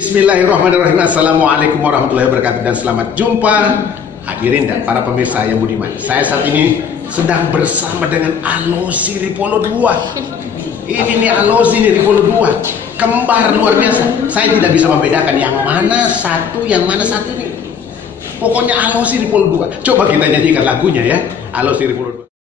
Bismillahirrahmanirrahim. Assalamualaikum warahmatullahi wabarakatuh dan selamat jumpa hadirin dan para pemirsa yang budiman. Saya saat ini sedang bersama dengan Alosi Ripolo 2. Ini nih Alosi nih Ripolo 2, kembar luar biasa. Saya tidak bisa membedakan yang mana satu nih. Pokoknya Alosi Ripolo 2. Coba kita nyanyikan lagunya ya, Alosi Ripolo 2.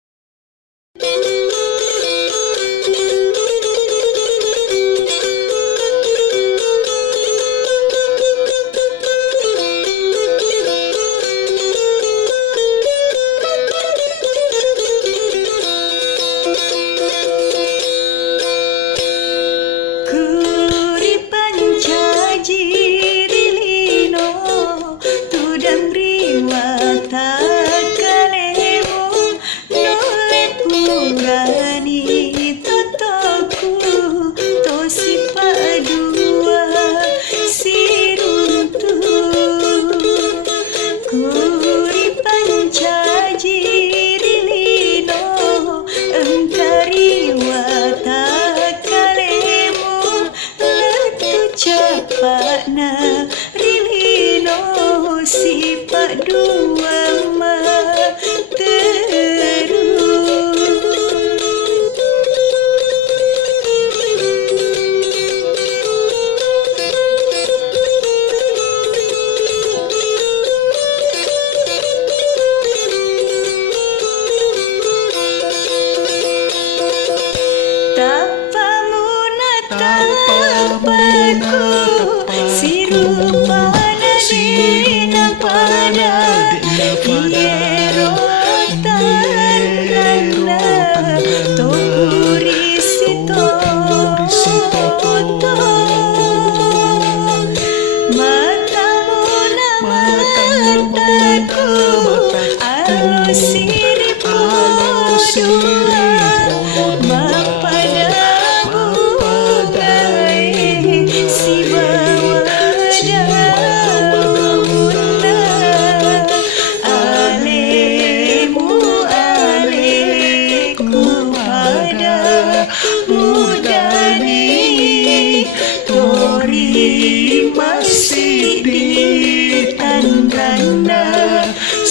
Si Pak Dua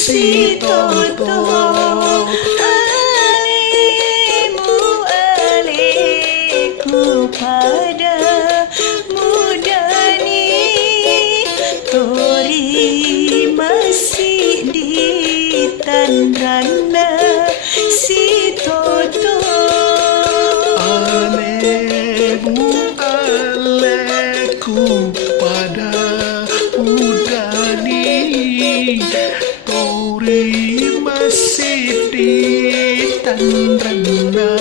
si Toto aleku pada mudani tori masih di tandrana si Toto aleku pada mudani tori masih di tandrana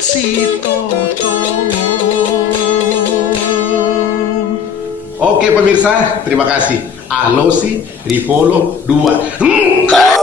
si Toto. Oke pemirsa, terima kasih. Alosi Ripolo 2.